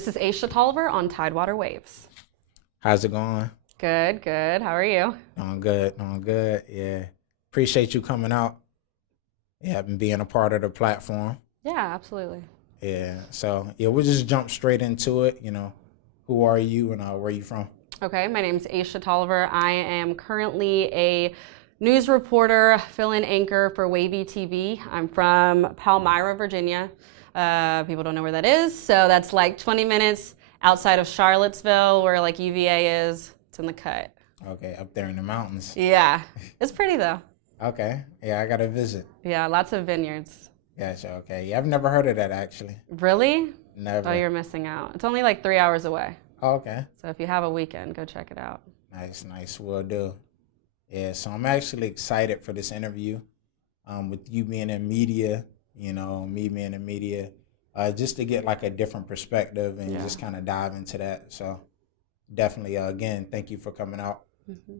This is Aesia Toliver on Tidewater Waves. How's it going? Good, good. How are you? Doing good. Yeah. Appreciate you coming out. Yeah, and being a part of the platform. Yeah, absolutely. Yeah. So, yeah, we'll just jump straight into it. Who are you and where are you from? Okay, my name is Aesia Toliver. I am currently a news reporter, fill-in anchor for WAVY-TV. I'm from Palmyra, Virginia. People don't know where that is, so that's like 20 minutes outside of Charlottesville, where like UVA is. It's in the cut. Okay, up there in the mountains. Yeah, it's pretty though. Okay, yeah, I got to visit. Yeah, lots of vineyards. Gotcha, okay. Yeah, I've never heard of that actually. Really? Never. Oh, you're missing out. It's only like 3 hours away. Oh, okay. So if you have a weekend, go check it out. Nice, will do. Yeah, so I'm actually excited for this interview with you being in media, me being in media, just to get like a different perspective and just kind of dive into that. So definitely, again, thank you for coming out. Mm-hmm.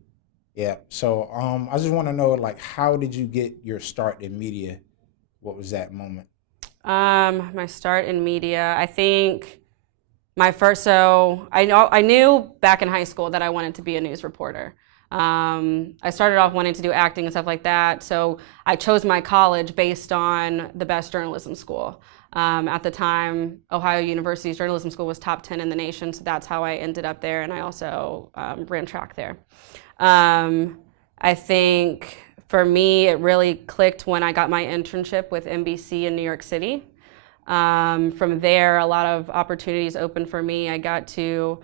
Yeah, so I just want to know, like, how did you get your start in media? What was that moment? My start in media, I think I knew back in high school that I wanted to be a news reporter. I started off wanting to do acting and stuff like that, so I chose my college based on the best journalism school. At the time, Ohio University's journalism school was top 10 in the nation, so that's how I ended up there, and I also ran track there. I think for me, it really clicked when I got my internship with NBC in New York City. From there, a lot of opportunities opened for me. I got to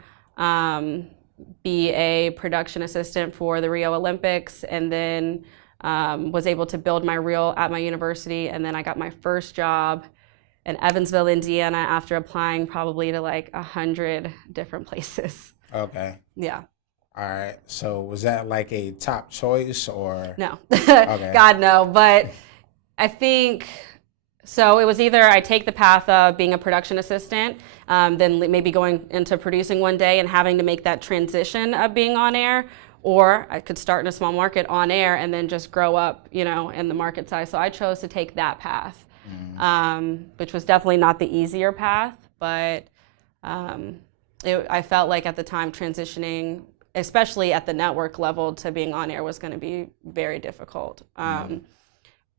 be a production assistant for the Rio Olympics, and then was able to build my reel at my university, and then I got my first job in Evansville, Indiana, after applying probably to like 100 different places. Okay. Yeah. All right. So was that like a top choice or? No. Okay. God, no. But I think, so it was either I take the path of being a production assistant, then maybe going into producing one day and having to make that transition of being on air, or I could start in a small market on air and then just grow up, in the market size. So I chose to take that path, which was definitely not the easier path, but I felt like at the time transitioning, especially at the network level, to being on air was going to be very difficult.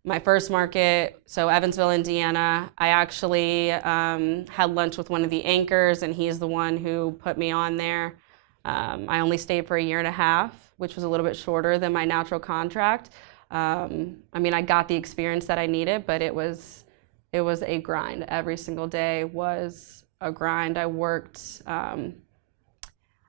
My first market, so Evansville, Indiana, I actually had lunch with one of the anchors, and he's the one who put me on there. I only stayed for a year and a half, which was a little bit shorter than my natural contract. I got the experience that I needed, but it was a grind. Every single day was a grind. I worked.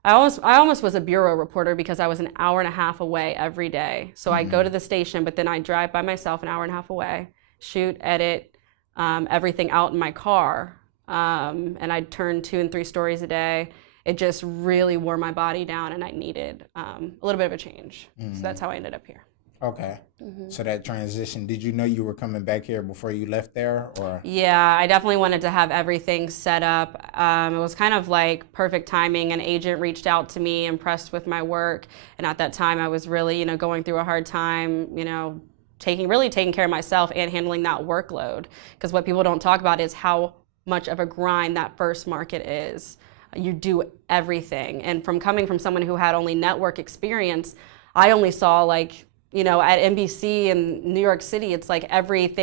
I almost was a bureau reporter because I was an hour and a half away every day. So I go to the station, but then I drive by myself an hour and a half away, shoot, edit, everything out in my car. And I'd turn 2 and 3 stories a day. It just really wore my body down, and I needed a little bit of a change. So that's how I ended up here. Okay. So that transition, did you know you were coming back here before you left there, or? Yeah, I definitely wanted to have everything set up. It was kind of like perfect timing. An agent reached out to me, impressed with my work, and at that time I was really, going through a hard time, taking care of myself and handling that workload. Because what people don't talk about is how much of a grind that first market is. You do everything, and coming from someone who had only network experience, I only saw like, at NBC in New York City, it's like every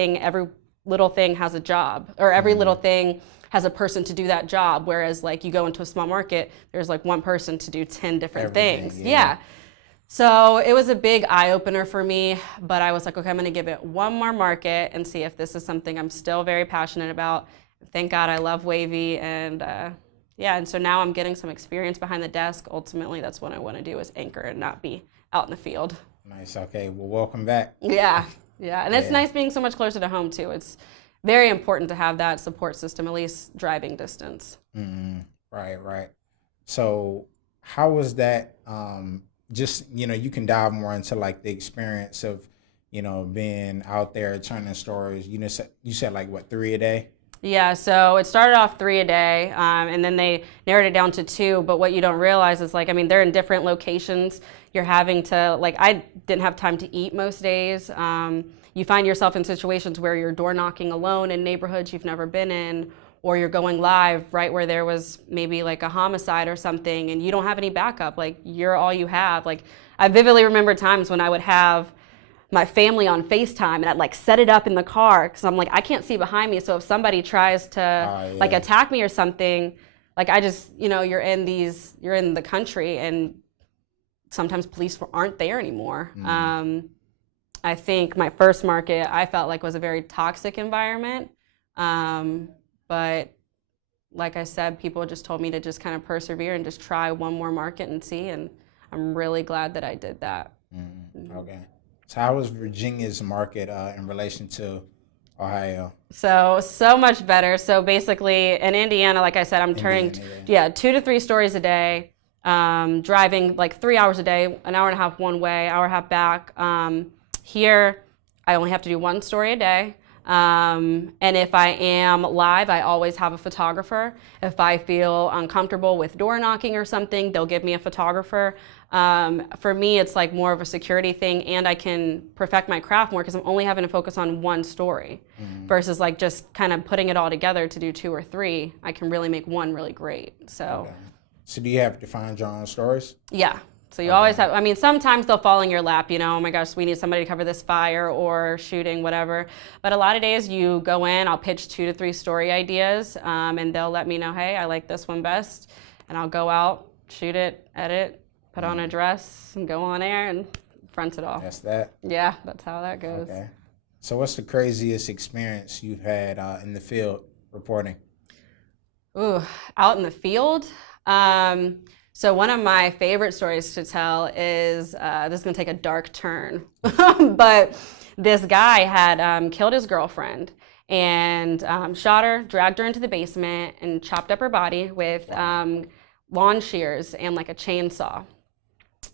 little thing has a job, or every little thing has a person to do that job. Whereas like you go into a small market, there's like one person to do 10 different things. Yeah. So it was a big eye opener for me, but I was like, okay, I'm gonna give it one more market and see if this is something I'm still very passionate about. Thank God I love Wavy, and and so now I'm getting some experience behind the desk. Ultimately, that's what I wanna do, is anchor and not be out in the field. Nice. Okay. Well, welcome back. Yeah. And it's nice being so much closer to home too. It's very important to have that support system, at least driving distance. Right. So how was that? Just, you can dive more into like the experience of, being out there turning stories. You said like what, 3 a day? Yeah, so it started off 3 a day, and then they narrowed it down to 2. But what you don't realize is they're in different locations. You're having to, I didn't have time to eat most days. You find yourself in situations where you're door knocking alone in neighborhoods you've never been in, or you're going live right where there was maybe like a homicide or something and you don't have any backup, like you're all you have. Like I vividly remember times when I would have my family on FaceTime and I'd like set it up in the car because I'm like, I can't see behind me. So if somebody tries to like attack me or something, like I just, you know, you're in the country and sometimes police aren't there anymore. I think my first market I felt like was a very toxic environment. But like I said, people just told me to just kind of persevere and just try one more market and see. And I'm really glad that I did that. Okay. So how was Virginia's market in relation to Ohio? So much better. So basically in Indiana, like I said, I'm turning 2 to 3 stories a day, driving like 3 hours a day, an hour and a half one way, hour and a half back. Here, I only have to do 1 story a day. And if I am live, I always have a photographer. If I feel uncomfortable with door knocking or something, they'll give me a photographer. For me, it's like more of a security thing, and I can perfect my craft more because I'm only having to focus on 1 story versus like just kind of putting it all together to do 2 or 3. I can really make 1 really great. So, So do you have to find your own stories? Yeah. So you always have, I mean, sometimes they'll fall in your lap, you know, oh my gosh, we need somebody to cover this fire or shooting, whatever. But a lot of days you go in, I'll pitch 2 to 3 story ideas, and they'll let me know, hey, I like this one best. And I'll go out, shoot it, edit, put on a dress, and go on air and front it all. That's that? Yeah, that's how that goes. Okay. So what's the craziest experience you've had in the field reporting? Ooh, out in the field? So one of my favorite stories to tell is, this is gonna take a dark turn, but this guy had killed his girlfriend and shot her, dragged her into the basement and chopped up her body with lawn shears and like a chainsaw.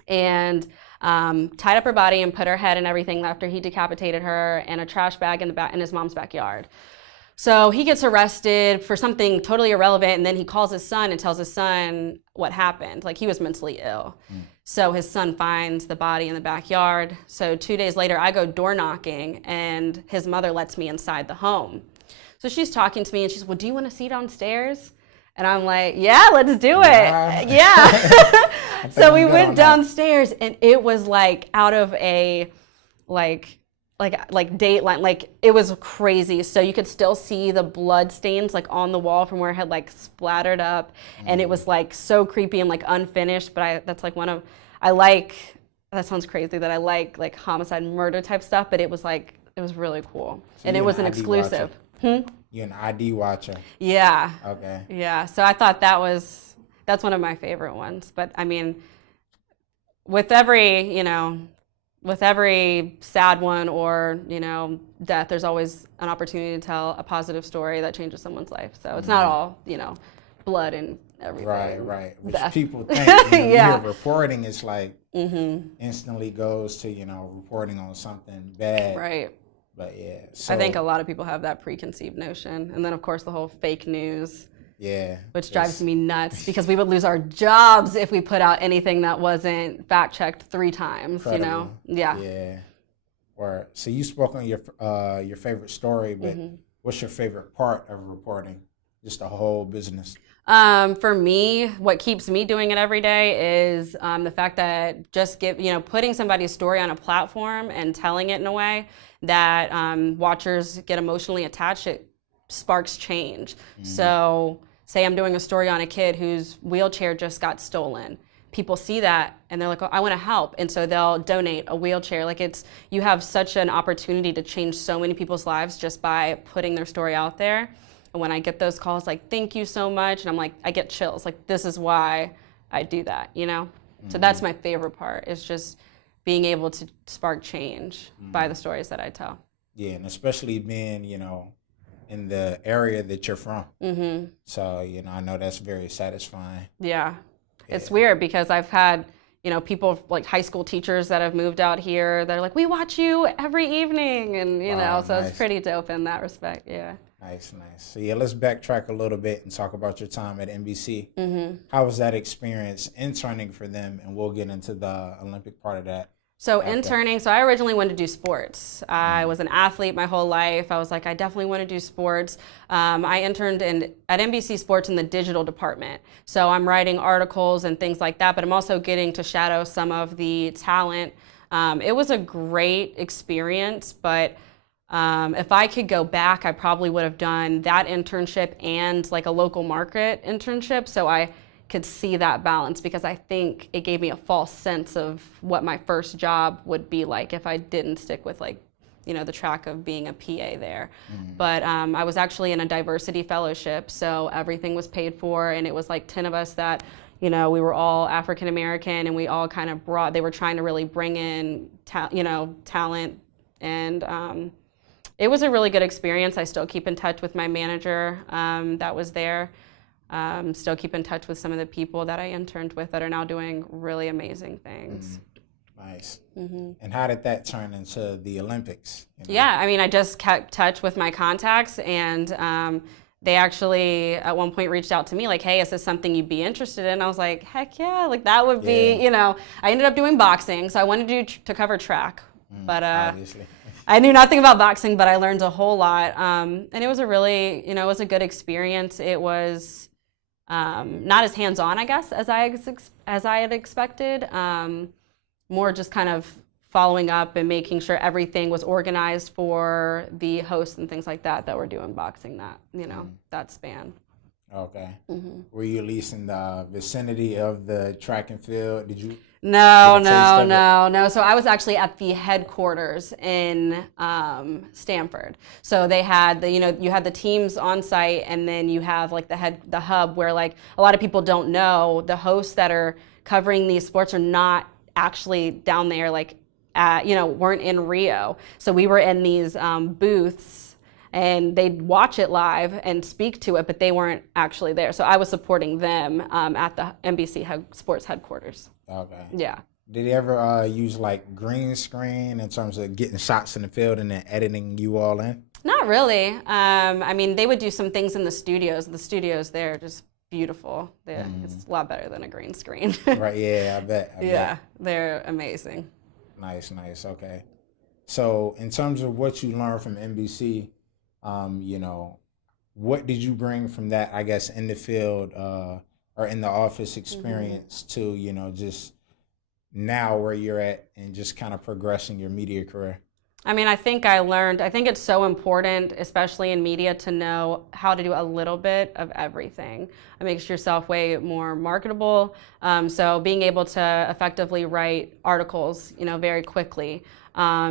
And tied up her body and put her head and everything after he decapitated her in a trash bag in his mom's backyard. So he gets arrested for something totally irrelevant, and then he calls his son and tells his son what happened. Like, he was mentally ill. So his son finds the body in the backyard. So 2 days later, I go door knocking, and his mother lets me inside the home. So she's talking to me, and she's, well, do you want to see downstairs? And I'm like, yeah, let's do it. Yeah. So we went downstairs, and it was like out of a like Dateline, like it was crazy. So you could still see the blood stains like on the wall from where it had like splattered up, and it was like so creepy and like unfinished. But that's like that sounds crazy that I like homicide murder type stuff, but it was really cool. So and it was an exclusive. You're an ID watcher. Yeah. Okay. Yeah. So I thought that's one of my favorite ones. But I mean, with every sad one or, death, there's always an opportunity to tell a positive story that changes someone's life. So it's not all, blood and everything. Right. Which people think, you hear reporting, it's like instantly goes to, reporting on something bad. Right. But yeah. So, I think a lot of people have that preconceived notion. And then, of course, the whole fake news. Yeah. Which drives me nuts because we would lose our jobs if we put out anything that wasn't fact checked 3 times, Incredible. Yeah. Yeah. Or so you spoke on your favorite story, but what's your favorite part of reporting? Just the whole business. For me, what keeps me doing it every day is the fact that just putting somebody's story on a platform and telling it in a way that watchers get emotionally attached, it sparks change. So say I'm doing a story on a kid whose wheelchair just got stolen. People see that and they're like, oh, I want to help. And so they'll donate a wheelchair. Like you have such an opportunity to change so many people's lives just by putting their story out there. And when I get those calls, like, thank you so much. And I'm like, I get chills. Like, this is why I do that, So that's my favorite part, is just being able to spark change by the stories that I tell. Yeah, and especially being, in the area that you're from. So, I know that's very satisfying. Yeah. It's weird because I've had, people like high school teachers that have moved out here that are like, we watch you every evening. And, so nice. It's pretty dope in that respect. Yeah. Nice. So, yeah, let's backtrack a little bit and talk about your time at NBC. How was that experience interning for them? And we'll get into the Olympic part of that. So after? interning, so I originally wanted to do sports. I was an athlete my whole life. I was like, I definitely want to do sports. I interned at NBC Sports in the digital department. So I'm writing articles and things like that, but I'm also getting to shadow some of the talent. It was a great experience, but if I could go back, I probably would have done that internship and like a local market internship. So I could see that balance, because I think it gave me a false sense of what my first job would be like if I didn't stick with like, you know, the track of being a PA there. But I was actually in a diversity fellowship, so everything was paid for, and it was like 10 of us that, you know, we were all African American, and we all kind of they were trying to really bring in, talent, and it was a really good experience. I still keep in touch with my manager that was there. Still keep in touch with some of the people that I interned with that are now doing really amazing things. Nice. And how did that turn into the Olympics? You know? Yeah, I mean, I just kept touch with my contacts, and they actually at one point reached out to me like, hey, is this something you'd be interested in? I was like, heck yeah, like that would be, you know, I ended up doing boxing, so I wanted to cover track, but Obviously. I knew nothing about boxing, but I learned a whole lot, and it was a really, it was a good experience. It was not as hands-on, I guess, as I had expected. More just kind of following up and making sure everything was organized for the hosts and things like that were doing boxing that, that span. Okay. Were you at least in the vicinity of the track and field? Did you? No. So I was actually at the headquarters in Stamford. So they had you had the teams on site, and then you have like the hub where like a lot of people don't know, the hosts that are covering these sports are not actually down there, like weren't in Rio. So we were in these booths, and they'd watch it live and speak to it, but they weren't actually there. So I was supporting them at the NBC Sports headquarters. Okay. Yeah. Did they ever use like green screen in terms of getting shots in the field and then editing you all in? Not really. I mean, they would do some things in the studios. The studios there are just beautiful. It's a lot better than a green screen. Right, yeah, I bet. They're amazing. Nice, okay. So in terms of what you learned from NBC, what did you bring from that, I guess, in the field or in the office experience to, just now where you're at and just kind of progressing your media career? I mean, I think it's so important, especially in media, to know how to do a little bit of everything. It makes yourself way more marketable. So being able to effectively write articles, very quickly,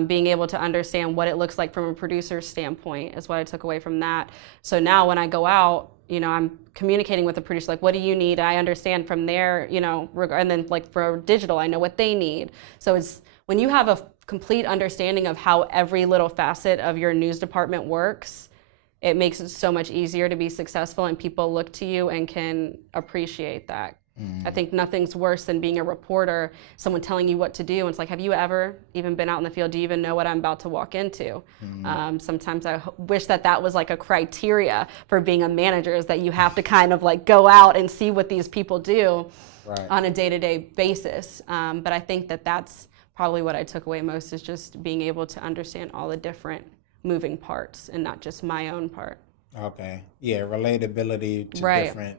being able to understand what it looks like from a producer's standpoint is what I took away from that. So now when I go out, I'm communicating with the producer, like, what do you need? I understand from there, and then like for digital, I know what they need. So it's when you have a complete understanding of how every little facet of your news department works, it makes it so much easier to be successful, and people look to you and can appreciate that. I think nothing's worse than being a reporter, someone telling you what to do, and it's like, have you ever even been out in the field? Do you even know what I'm about to walk into? Sometimes I wish that was like a criteria for being a manager, is that you have to kind of like go out and see what these people do on a day-to-day basis. But I think that's probably what I took away most, is just being able to understand all the different moving parts and not just my own part. Okay. Yeah, relatability to different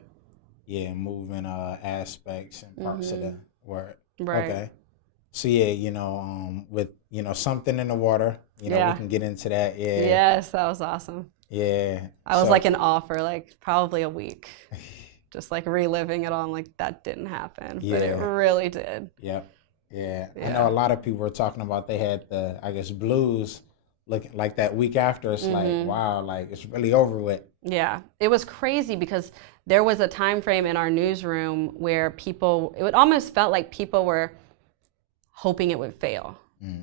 moving aspects and parts of the work. Right. Okay. So with something in the water, we can get into that. Yeah. Yes, that was awesome. Yeah. I was like in awe for like probably a week. Just like reliving it all, and like that didn't happen. But it really did. Yep. Yeah. I know a lot of people were talking about they had the, I guess, blues looking like that week after. It's like, wow, like it's really over with. Yeah. It was crazy because there was a time frame in our newsroom where it almost felt like people were hoping it would fail.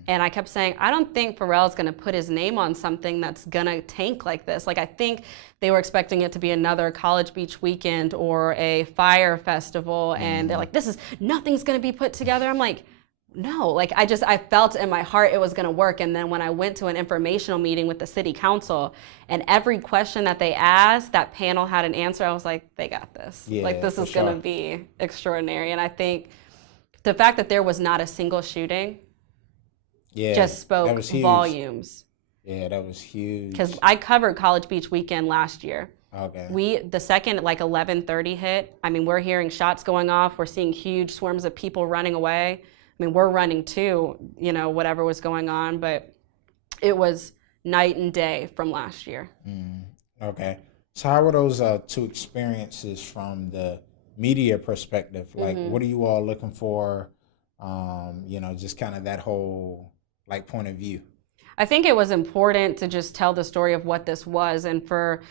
And I kept saying, I don't think Pharrell's going to put his name on something that's going to tank like this. Like, I think they were expecting it to be another College Beach weekend or a fire festival. And they're like, nothing's going to be put together. I'm like, no, like I felt in my heart it was going to work. And then when I went to an informational meeting with the city council, and every question that they asked, that panel had an answer, I was like, they got this. Like, this is going to be extraordinary. And I think the fact that there was not a single shooting Yeah, just that spoke was huge. volumes. Yeah, that was huge. Because I covered College Beach weekend last year. Okay. The second like 11:30 hit, I mean, we're hearing shots going off. We're seeing huge swarms of people running away. I mean, we're running too, you know, whatever was going on, but it was night and day from last year. Okay. So how were those two experiences from the media perspective? Like, what are you all looking for? You know, just kind of that whole like point of view. I think it was important to just tell the story of what this was, and for,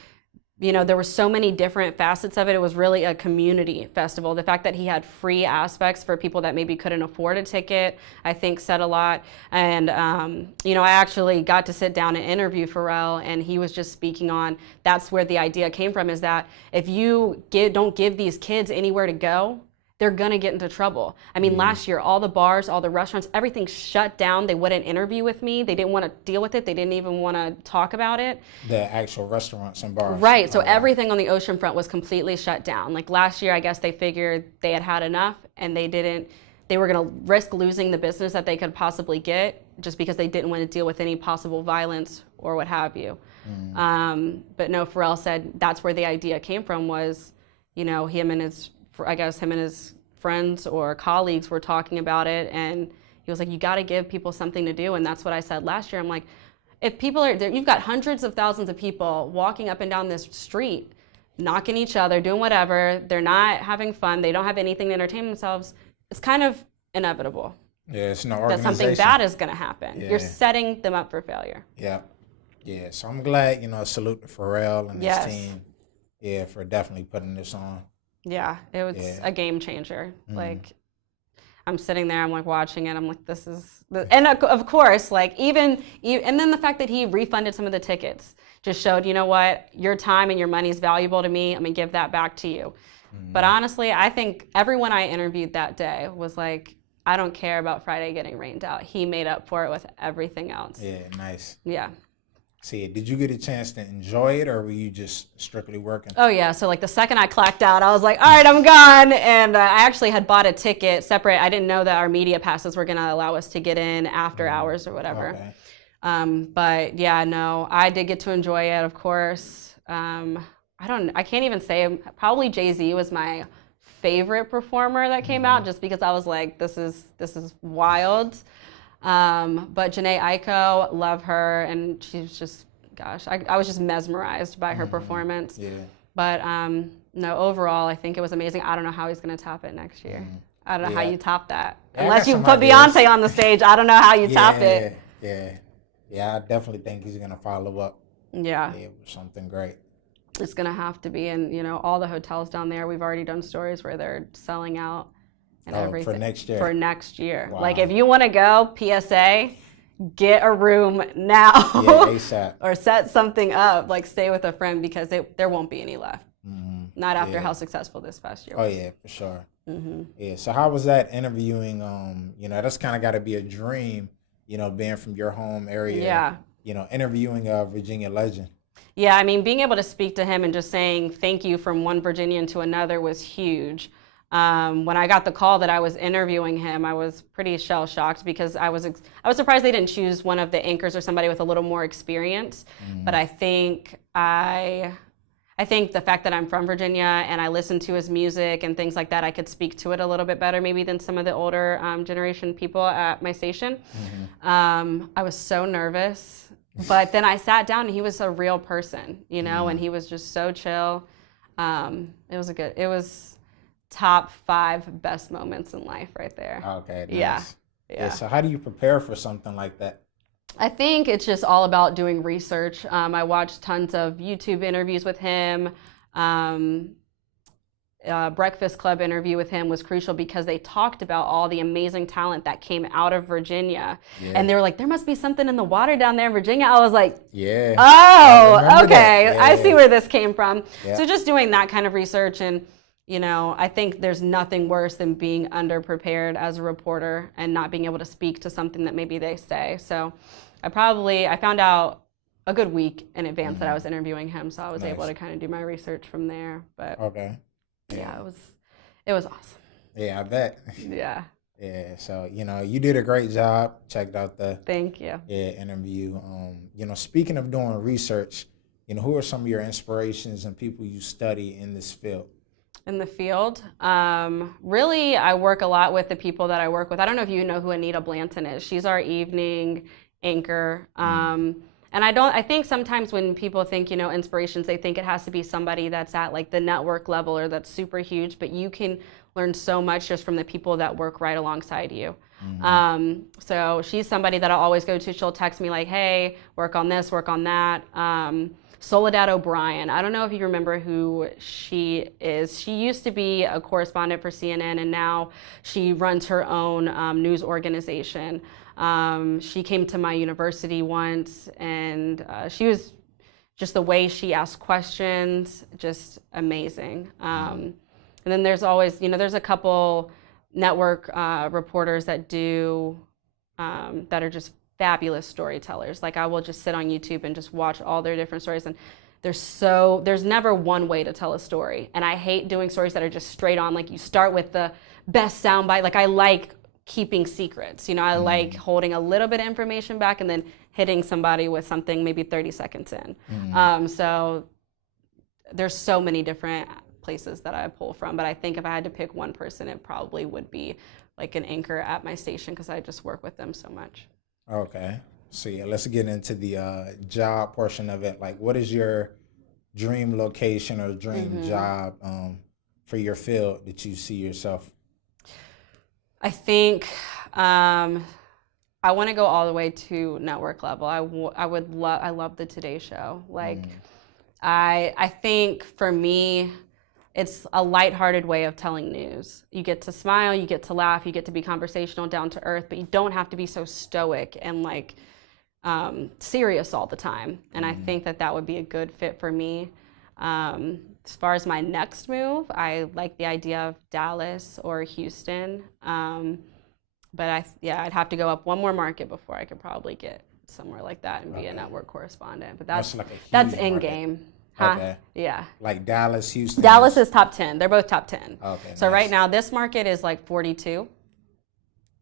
you know, there were so many different facets of it. It was really a community festival. The fact that he had free aspects for people that maybe couldn't afford a ticket, I think said a lot. And, you know, I actually got to sit down and interview Pharrell, and he was just speaking on, that's where the idea came from, is that if you don't give these kids anywhere to go, they're gonna get into trouble. I mean, last year, all the bars, all the restaurants, everything shut down. They wouldn't interview with me. They didn't want to deal with it. They didn't even want to talk about it. The actual restaurants and bars. Right, so everything on the ocean front was completely shut down. Like last year, I guess they figured they had had enough, and they were gonna risk losing the business that they could possibly get just because they didn't want to deal with any possible violence or what have you. But no, Pharrell said that's where the idea came from, was, you know, him and his friends or colleagues were talking about it, and he was like, you got to give people something to do. And that's what I said last year. I'm like, if people are there, you've got hundreds of thousands of people walking up and down this street, knocking each other, doing whatever, they're not having fun, they don't have anything to entertain themselves, it's kind of inevitable. Yeah, it's no That organization. something bad is going to happen. Yeah. You're setting them up for failure. Yeah. Yeah. So I'm glad, you know, salute to Pharrell and Yes. his team. Yeah, for definitely putting this on. Yeah, it was a game changer. Like, I'm sitting there, I'm like watching it, I'm like, this is, and of course, like even, and then the fact that he refunded some of the tickets just showed, you know what, your time and your money is valuable to me, I'm gonna give that back to you. But honestly, I think everyone I interviewed that day was like, I don't care about Friday getting rained out. He made up for it with everything else. Yeah, nice. Yeah. See, did you get a chance to enjoy it, or were you just strictly working? Oh yeah, so like the second I clacked out, I was like, all right, I'm gone. And I actually had bought a ticket separate. I didn't know that our media passes were gonna allow us to get in after hours or whatever. Okay. But yeah, no, I did get to enjoy it, of course. I can't even say, probably Jay-Z was my favorite performer that came out, just because I was like, this is wild. But Jhené Aiko, love her, and she's just, gosh, I was just mesmerized by her performance. Yeah. But no, overall, I think it was amazing. I don't know how he's going to top it next year. I don't know how you top that. Yeah, Unless you some put ideas. Beyonce on the stage, I don't know how you top it. Yeah, I definitely think he's going to follow up. Yeah. Yeah, with something great. It's going to have to be. And, you know, all the hotels down there, we've already done stories where they're selling out. And everything. For next year? For next year. Wow. Like, if you want to go, PSA, get a room now. Yeah, ASAP. Or set something up, like stay with a friend, because there won't be any left. Not after how successful this past year was. Oh, yeah, for sure. Yeah, so how was that interviewing? You know, that's kind of got to be a dream, you know, being from your home area. Yeah. You know, interviewing a Virginia legend. Yeah, I mean, being able to speak to him and just saying thank you from one Virginian to another was huge. When I got the call that I was interviewing him, I was pretty shell-shocked, because I was surprised they didn't choose one of the anchors or somebody with a little more experience. But I think the fact that I'm from Virginia and I listen to his music and things like that, I could speak to it a little bit better maybe than some of the older generation people at my station. I was so nervous, but then I sat down and he was a real person, you know, and he was just so chill. It was top 5 best moments in life right there. Okay, Yeah. nice. Yeah, so how do you prepare for something like that? I think it's just all about doing research. I watched tons of YouTube interviews with him. Breakfast Club interview with him was crucial, because they talked about all the amazing talent that came out of Virginia. Yeah. And they were like, there must be something in the water down there in Virginia. I was like, yeah. Oh, okay. Yeah. I see where this came from. Yeah. So just doing that kind of research, and you know, I think there's nothing worse than being underprepared as a reporter and not being able to speak to something that maybe they say. So I found out a good week in advance that I was interviewing him, so I was able to kind of do my research from there. But okay. yeah, it was awesome. Yeah, I bet. Yeah. Yeah, so you did a great job. Checked out the Thank you. interview. Speaking of doing research, who are some of your inspirations and people you study in this field? In the field, really, I work a lot with the people that I work with. I don't know if you know who Anita Blanton is. She's our evening anchor. And I think sometimes when people think, inspirations, they think it has to be somebody that's at like the network level or that's super huge, but you can learn so much just from the people that work right alongside you. So she's somebody that I'll always go to. She'll text me like, hey, work on this, work on that. Soledad O'Brien. I don't know if you remember who she is. She used to be a correspondent for CNN, and now she runs her own news organization. She came to my university once, and she was just the way she asked questions, just amazing. And then there's always, there's a couple network reporters that that are just fabulous storytellers. Like I will just sit on YouTube and just watch all their different stories, and there's never one way to tell a story. And I hate doing stories that are just straight on, like you start with the best soundbite. Like I like keeping secrets, I like holding a little bit of information back and then hitting somebody with something maybe 30 seconds in. So there's so many different places that I pull from, but I think if I had to pick one person, it probably would be like an anchor at my station because I just work with them so much. Okay. So yeah, let's get into the job portion of it. Like, what is your dream location or dream job for your field that you see yourself? I think I want to go all the way to network level. I love the Today Show. Like, I think for me, it's a lighthearted way of telling news. You get to smile, you get to laugh, you get to be conversational, down to earth, but you don't have to be so stoic and like serious all the time. And I think that would be a good fit for me. As far as my next move, I like the idea of Dallas or Houston. But I'd have to go up one more market before I could probably get somewhere like that and be a network correspondent. But that's end game. Huh? Okay. Yeah. Like Dallas, Houston. Dallas is top 10. They're both top 10. Okay. So right now this market is like 42.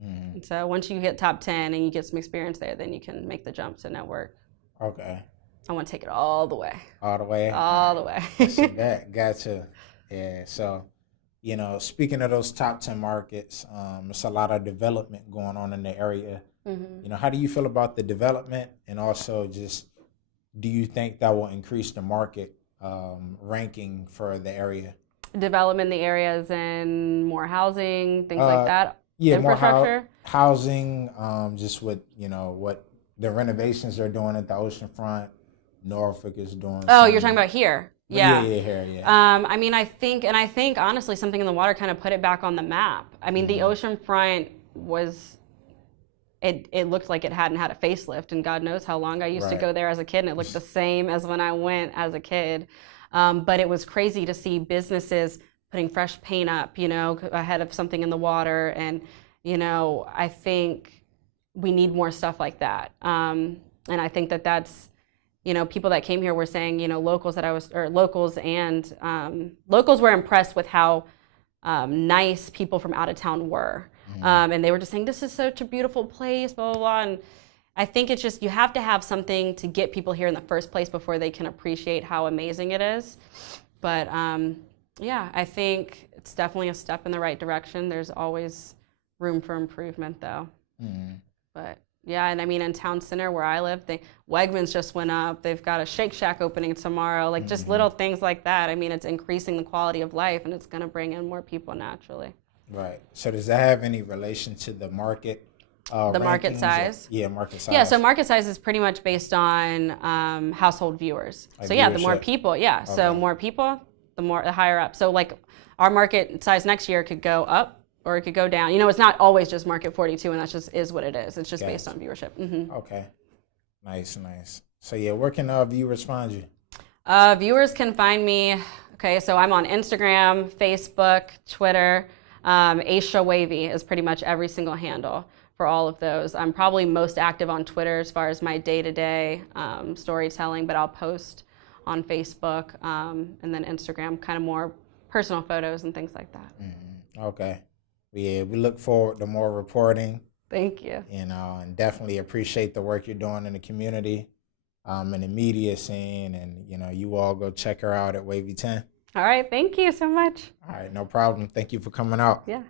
And so once you hit top 10 and you get some experience there, then you can make the jump to network. Okay. I want to take it all the way. All the way? All the way. See that. Gotcha. Yeah. So, speaking of those top 10 markets, there's a lot of development going on in the area. How do you feel about the development, and also just do you think that will increase the market ranking for the area? Development in the areas and more housing, things like that? Yeah, infrastructure? More housing, just with, what the renovations they're doing at the oceanfront, Norfolk is doing. Oh, you're talking about here? Yeah. Yeah, here, yeah. I think honestly something in the water kind of put it back on the map. I mean, the oceanfront it looked like it hadn't had a facelift and God knows how long. I used to go there as a kid and it looked the same as when I went as a kid. But it was crazy to see businesses putting fresh paint up, ahead of something in the water. And, I think we need more stuff like that. And I think that's, people that came here were saying, locals were impressed with how nice people from out of town were. And they were just saying, this is such a beautiful place, blah, blah, blah. And I think it's just, you have to have something to get people here in the first place before they can appreciate how amazing it is. But I think it's definitely a step in the right direction. There's always room for improvement though. But yeah, and I mean, in Town Center where I live, Wegmans just went up. They've got a Shake Shack opening tomorrow. Like just little things like that. I mean, it's increasing the quality of life and it's gonna bring in more people naturally. Right. So does that have any relation to the market? The market size? Yeah, market size. Yeah, so market size is pretty much based on household viewers. So yeah, the more people, so more people, the higher up. So like our market size next year could go up or it could go down. It's not always just market 42 and that just is what it is. It's just based on viewership. Okay. Nice. So yeah, where can viewers find you? Viewers can find me, so I'm on Instagram, Facebook, Twitter. Aesia WAVY is pretty much every single handle for all of those. I'm probably most active on Twitter as far as my day-to-day storytelling, but I'll post on Facebook and then Instagram, kind of more personal photos and things like that. Okay. But yeah, we look forward to more reporting. Thank you. You know, and definitely appreciate the work you're doing in the community, in the media scene, and you know, you all go check her out at WAVY-10. All right, thank you so much. All right, no problem. Thank you for coming out. Yeah.